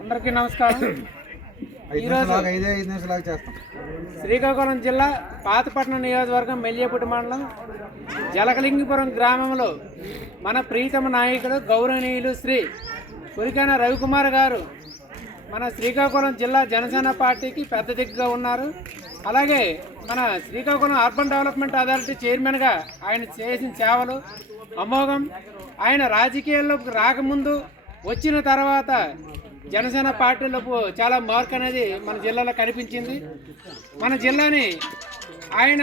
అందరికీ నమస్కారం. ఈరోజు శ్రీకాకుళం జిల్లా పాతపట్నం నియోజకవర్గం మెల్లియపుట్టి మండలం జలకలింగిపురం గ్రామంలో మన ప్రీతమ నాయకుడు గౌరవనీయులు శ్రీ కురికాన రవికుమార్ గారు మన శ్రీకాకుళం జిల్లా జనసేన పార్టీకి పెద్ద దిగ్గుగా ఉన్నారు. అలాగే మన శ్రీకాకుళం అర్బన్ డెవలప్మెంట్ అథారిటీ చైర్మన్గా ఆయన చేసిన సేవలు అమోఘం. ఆయన రాజకీయాల్లోకి రాకముందు వచ్చిన తర్వాత జనసేన పార్టీలో చాలా మార్క్ అనేది మన జిల్లాలో కనిపించింది. మన జిల్లాని ఆయన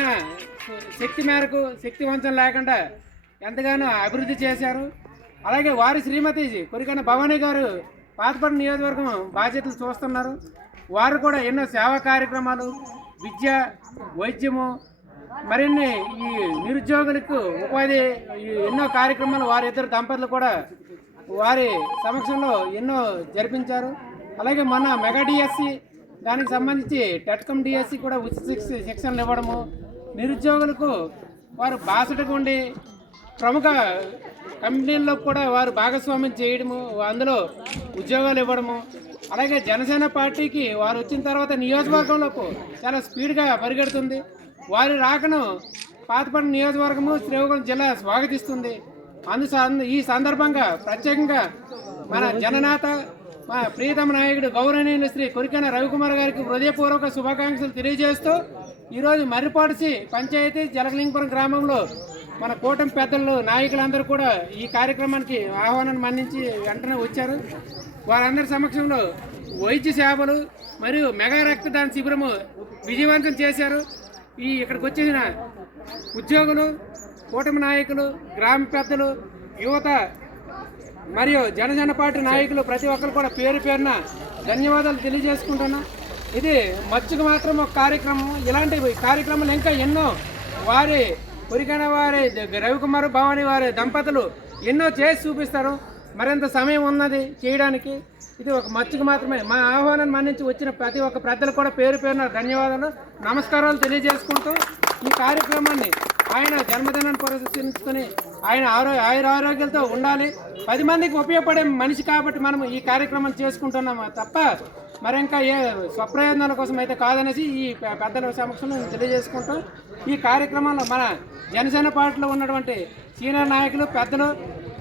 శక్తి మేరకు శక్తివంతం లేకుండా ఎంతగానో అభివృద్ధి చేశారు. అలాగే వారి శ్రీమతి కురికాన భవానీ గారు పాతపట్నం నియోజకవర్గం బాధ్యతలు చూస్తున్నారు. వారు కూడా ఎన్నో సేవా కార్యక్రమాలు, విద్య, వైద్యము, మరిన్ని ఈ నిరుద్యోగులకు ఉపాధి ఎన్నో కార్యక్రమాలు వారిద్దరు దంపతులు కూడా వారి సమక్షంలో ఎన్నో జరిపించారు. అలాగే మొన్న మెగా డిఎస్సి దానికి సంబంధించి టెట్కమ్ డిఎస్సి కూడా ఉచిత శిక్షణలు ఇవ్వడము, నిరుద్యోగులకు వారు బాసటగా ఉండి ప్రముఖ కంపెనీల్లో కూడా వారు భాగస్వామ్యం చేయడము, అందులో ఉద్యోగాలు ఇవ్వడము. అలాగే జనసేన పార్టీకి వారు వచ్చిన తర్వాత నియోజకవర్గంలోకి చాలా స్పీడ్గా పరిగెడుతుంది. వారి రాకను పాతపట్నం నియోజకవర్గము శ్రీకాకుళం జిల్లా స్వాగతిస్తుంది. ఈ సందర్భంగా ప్రత్యేకంగా మన జననేత మా ప్రియతమ నాయకుడు గౌరవనీయులు శ్రీ కురికాన రవికుమార్ గారికి హృదయపూర్వక శుభాకాంక్షలు తెలియజేస్తూ ఈరోజు మర్రిపాడుసి పంచాయతీ జలకలింగపురం గ్రామంలో మన కూటమి పెద్దలు నాయకులందరూ కూడా ఈ కార్యక్రమానికి ఆహ్వానాన్ని మన్నించి వెంటనే వచ్చారు. వారందరి సమక్షంలో వైద్య సేవలు మరియు మెగా రక్తదాన శిబిరము విజయవంతం చేశారు. ఇక్కడికి వచ్చిన ఉద్యోగులు, కూటమి నాయకులు, గ్రామ పెద్దలు, యువత మరియు జనసేన పార్టీ నాయకులు ప్రతి ఒక్కరు కూడా పేరు పేరున ధన్యవాదాలు తెలియజేసుకుంటున్నా. ఇది మచ్చుకు మాత్రం ఒక కార్యక్రమం. ఇలాంటి కార్యక్రమాలు ఇంకా ఎన్నో వారి కురికాన వారి రవికుమార్ భవానీ వారి దంపతులు ఎన్నో చేసి చూపిస్తారు. మరింత సమయం ఉన్నది చేయడానికి. ఇది ఒక మచ్చుకు మాత్రమే. మా ఆహ్వానాన్ని మన్నించి వచ్చిన ప్రతి ఒక్క పెద్దలు కూడా పేరు పేరున ధన్యవాదాలు, నమస్కారాలు తెలియజేసుకుంటూ ఈ కార్యక్రమాన్ని ఆయన జన్మదినాన్ని పురస్కరించుకొని ఆయన ఆరోగ్యాలతో ఉండాలి. 10 మందికి ఉపయోగపడే మనిషి కాబట్టి మనం ఈ కార్యక్రమం చేసుకుంటున్నాము తప్ప మరింకా ఏ స్వప్రయోజనాల కోసం అయితే కాదనేసి ఈ పెద్దల సమక్షంలో తెలియజేసుకుంటాం. ఈ కార్యక్రమంలో మన జనసేన పార్టీలో ఉన్నటువంటి సీనియర్ నాయకులు, పెద్దలు,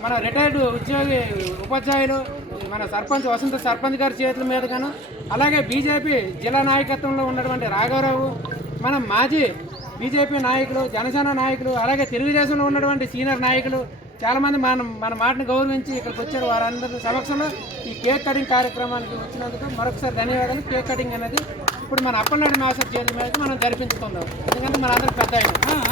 మన రిటైర్డ్ ఉపాధ్యాయులు, మన సర్పంచ్ వసంత సర్పంచ్ గారి చేతుల మీదుగాను, అలాగే బీజేపీ జిల్లా నాయకత్వంలో ఉన్నటువంటి రాఘవరావు, మన మాజీ బీజేపీ నాయకులు, జనసేన నాయకులు, అలాగే తెలుగుదేశంలో ఉన్నటువంటి సీనియర్ నాయకులు చాలామంది మన మాటను గౌరవించి ఇక్కడికి వచ్చారు. వారందరి సమక్షంలో ఈ కేక్ కటింగ్ కార్యక్రమానికి వచ్చినందుకు మరొకసారి ధన్యవాదాలు. కేక్ కటింగ్ అనేది ఇప్పుడు మన అప్పలనాడు మాస్టర్ చేతుల మీద మనం జరిపించుకుందాం. ఎందుకంటే మన అందరికి పెద్ద ఆయన.